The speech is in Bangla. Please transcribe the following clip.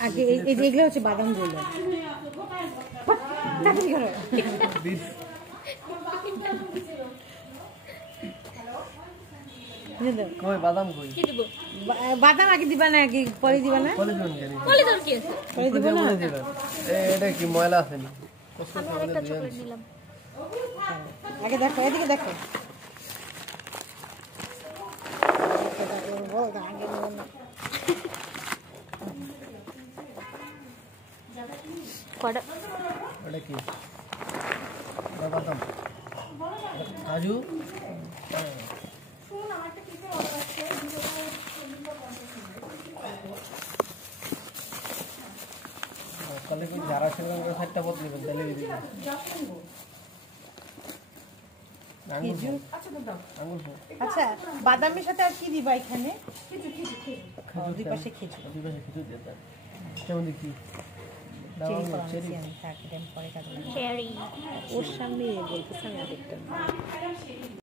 আগে এই যে এগুলো হচ্ছে বাদাম গুলো বাদাম আগে দিবা না আগে পরে দিবা না এটা কি ময়লা আছে না আগে দেখো এদিকে দেখো এটা কি বাদাম কাজু তাহলে কি যারা ছিল সাইডটা বদলে দেবেন তাহলে আচ্ছা বাদামের সাথে আর কি দিবা এখানে দুই পাশে খেজুর দিতে কেমন দেখি ওর সামনে বলতেছে আমি দেখতাম